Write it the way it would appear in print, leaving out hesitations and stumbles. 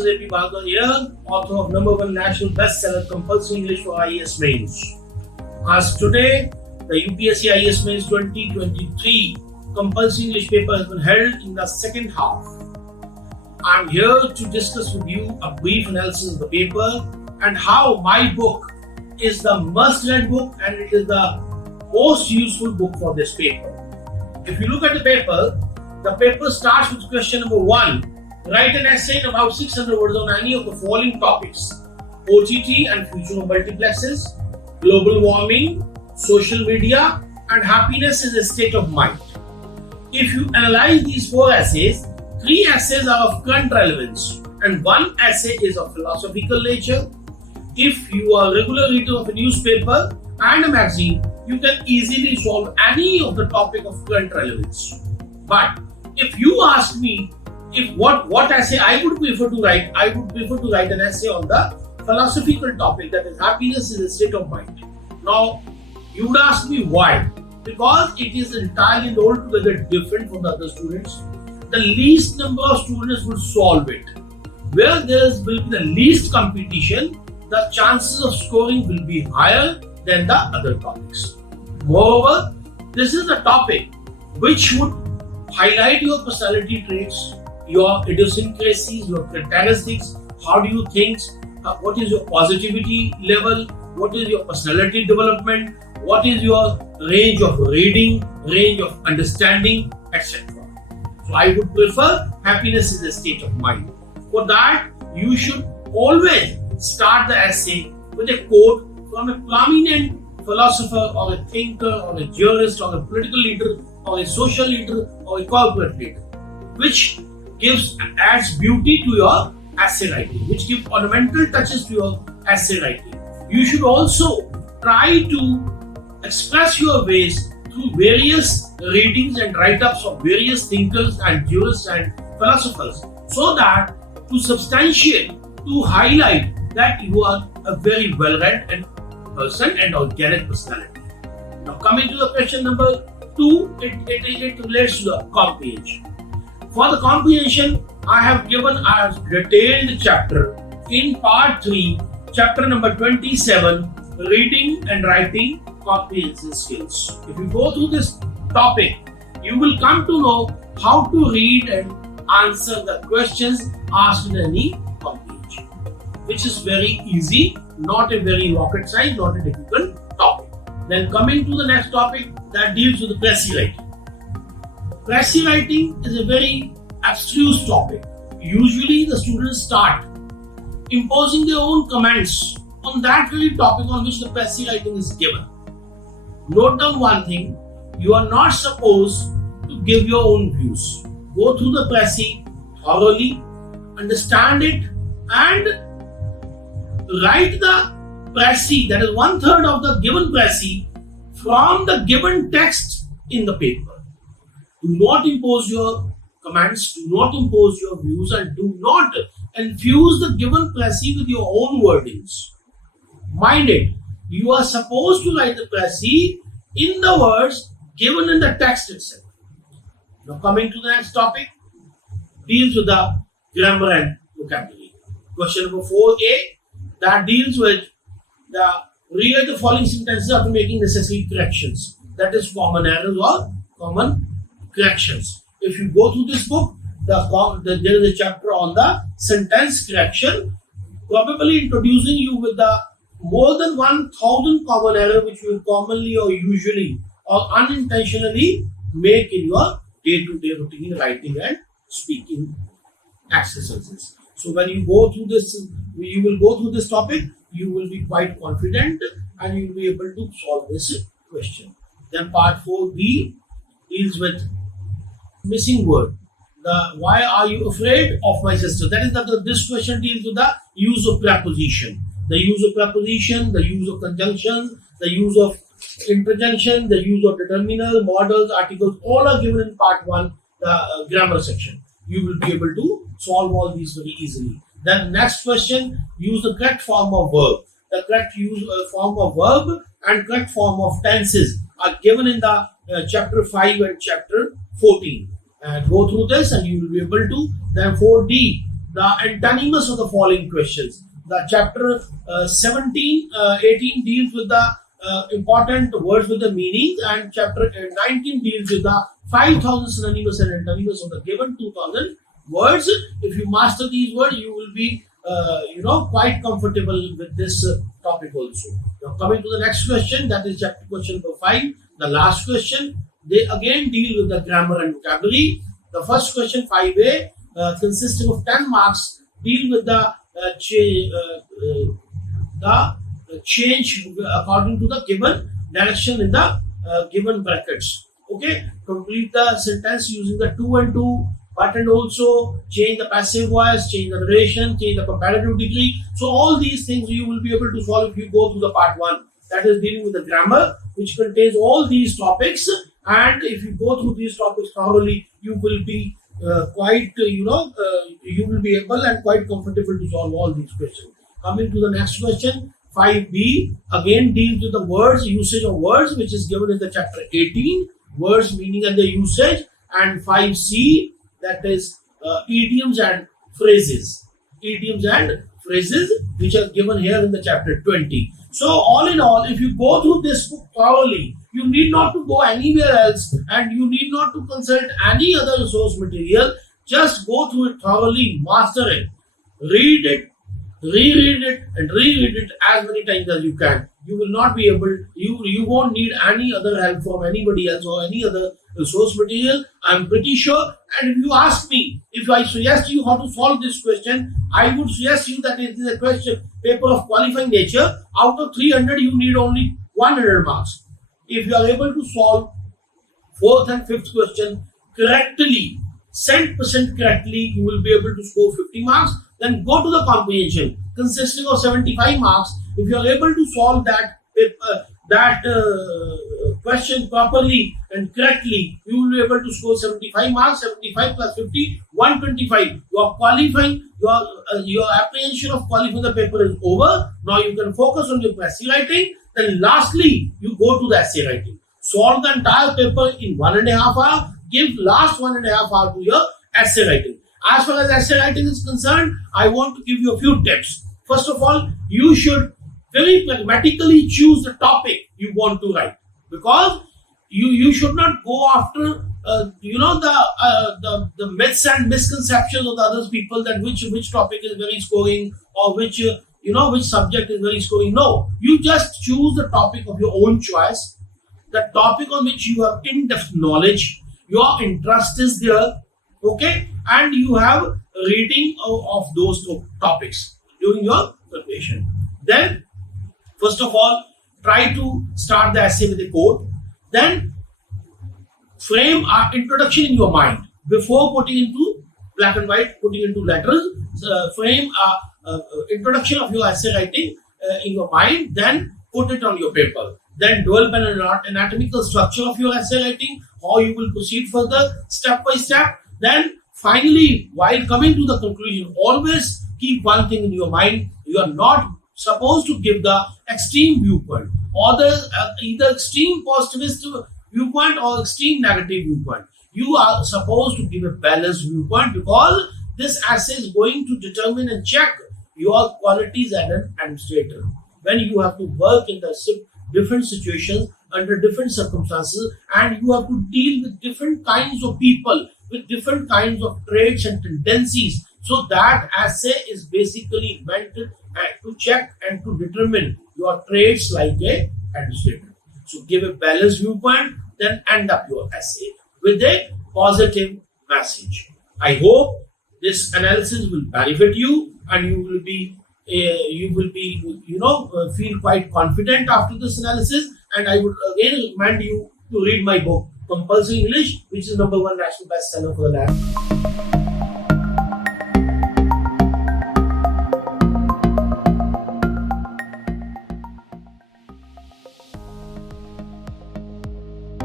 is AP Bhardwaj here, author of #1 national bestseller Compulsory English for IAS Mains. As today, the UPSC IAS Mains 2023 Compulsory English paper has been held in the second half. I am here to discuss with you a brief analysis of the paper and how my book is the must-read book and it is the most useful book for this paper. If you look at the paper starts with question number 1. Write an essay in about 600 words on any of the following topics: OTT and future of multiplexes, global warming, social media, and happiness is a state of mind. If you analyze these 4 essays, 3 essays are of current relevance and 1 essay is of philosophical nature. If you are a regular reader of a newspaper and a magazine, you can easily solve any of the topic of current relevance. But if you ask me what essay I would prefer to write, I would prefer to write an essay on the philosophical topic, that is happiness is a state of mind. Now, you would ask me why? Because it is entirely and altogether different from the other students. The least number of students will solve it. Where there will be the least competition, the chances of scoring will be higher than the other topics. Moreover, this is a topic which would highlight your personality traits, your idiosyncrasies, your characteristics, how do you think, what is your positivity level, what is your personality development, what is your range of reading, range of understanding, etc. So I would prefer happiness is a state of mind. For that, you should always start the essay with a quote from a prominent philosopher or a thinker or a jurist or a political leader or a social leader or a corporate leader, which adds beauty to your essay writing, which gives ornamental touches to your essay writing. You should also try to express your ways through various readings and write-ups of various thinkers and jurists and philosophers, so that to substantiate, to highlight that you are a very well-read person and organic personality. Now, coming to the question number 2, it relates to the comprehension. For the comprehension, I have given a detailed chapter in part 3, chapter number 27, reading and writing comprehension skills. If you go through this topic, you will come to know how to read and answer the questions asked in any comprehension, which is very easy, not a very rocket science, not a difficult topic. Then coming to the next topic that deals with the precis writing. Precis writing is a very abstruse topic. Usually the students start imposing their own comments on that very topic on which the precis writing is given. Note down one thing, you are not supposed to give your own views. Go through the precis thoroughly, understand it, and write the precis, that is 1/3 of the given precis, from the given text in the paper. Do not impose your comments, do not impose your views, and do not infuse the given precis with your own wordings. Mind it, you are supposed to write the precis in the words given in the text itself. Now, coming to the next topic, deals with the grammar and vocabulary. Question number 4a, that deals with the rewrite the following sentences after making necessary corrections. That is common errors or common corrections. If you go through this book, there is a chapter on the sentence correction, probably introducing you with the more than 1,000 common errors which you will commonly or usually or unintentionally make in your day-to-day routine writing and speaking exercises. So when you go through this, you will go through this topic, you will be quite confident and you will be able to solve this question. Then part 4b deals with missing word. Why are you afraid of my sister? That is this question deals with the use of preposition. The use of preposition, the use of conjunction, the use of interjunction, the use of determiner, modals, articles, all are given in part 1, the grammar section. You will be able to solve all these very easily. Then next question, use the correct form of verb. The correct form of verb and correct form of tenses are given in the chapter 5 and chapter 14. And go through this and you will be able to. Then 4D the antonyms of the following questions. The chapter 18 deals with the important words with the meanings, and chapter 19 deals with the 5,000 synonyms and antonyms of the given 2,000 words. If you master these words, you will be quite comfortable with this topic also. Now coming to the next question, that is chapter question number 5, the last question. They again deal with the grammar and vocabulary. The first question 5A consisting of 10 marks deal with the change according to the given direction in the given brackets. Okay, complete the sentence using the to and to, but and also, change the passive voice, change the duration, change the comparative degree. So all these things you will be able to solve if you go through the part 1, that is dealing with the grammar, which contains all these topics. And if you go through these topics thoroughly, you will be you will be able and quite comfortable to solve all these questions. Coming to the next question, 5B again deals with the words, usage of words, which is given in the chapter 18, words, meaning and the usage, and 5C, that is idioms and phrases. Idioms and phrases, which are given here in the chapter 20. So all in all, if you go through this book thoroughly, you need not to go anywhere else, and you need not to consult any other resource material. Just go through it thoroughly, master it, read it, reread it, and reread it as many times as you can. You will not be able, you won't need any other help from anybody else or any other resource material. I'm pretty sure. And if you ask me, if I suggest you how to solve this question, I would suggest you that it is a question paper of qualifying nature. Out of 300, you need only 100 marks. If you are able to solve 4th and 5th question correctly, 100% correctly, you will be able to score 50 marks. Then go to the comprehension consisting of 75 marks. If you are able to solve that question properly and correctly, you will be able to score 75 marks. 75 plus 50, 125. You are qualifying. Your apprehension of qualifying the paper is over. Now you can focus on your essay writing. Then lastly, you go to the essay writing. Solve the entire paper in 1.5 hours. Give last 1.5 hours to your essay writing. As far as essay writing is concerned, I want to give you a few tips. First of all, you should very pragmatically choose the topic you want to write, because you should not go after the myths and misconceptions of the other people, that which topic is very scoring, or which subject is very scoring. No, you just choose the topic of your own choice, the topic on which you have in-depth knowledge, your interest is there, okay, and you have reading of those topics during your preparation. Then, first of all, try to start the essay with a quote. Then, frame an introduction in your mind before putting into black and white, putting into letters. Frame an introduction of your essay writing in your mind. Then put it on your paper. Then develop an anatomical structure of your essay writing, how you will proceed further, step by step. Then finally, while coming to the conclusion, always keep one thing in your mind. You are not supposed to give the extreme viewpoint, or the either extreme positivist viewpoint or extreme negative viewpoint. You are supposed to give a balanced viewpoint, because this essay is going to determine and check your qualities as an administrator. When you have to work in the different situations, under different circumstances, and you have to deal with different kinds of people, with different kinds of traits and tendencies. So that essay is basically meant to check and to determine your traits like a administrator. So give a balanced viewpoint, then end up your essay with a positive message. I hope this analysis will benefit you, and you will be feel quite confident after this analysis. And I would again recommend you to read my book, Compulsory English, which is #1 national bestseller for the last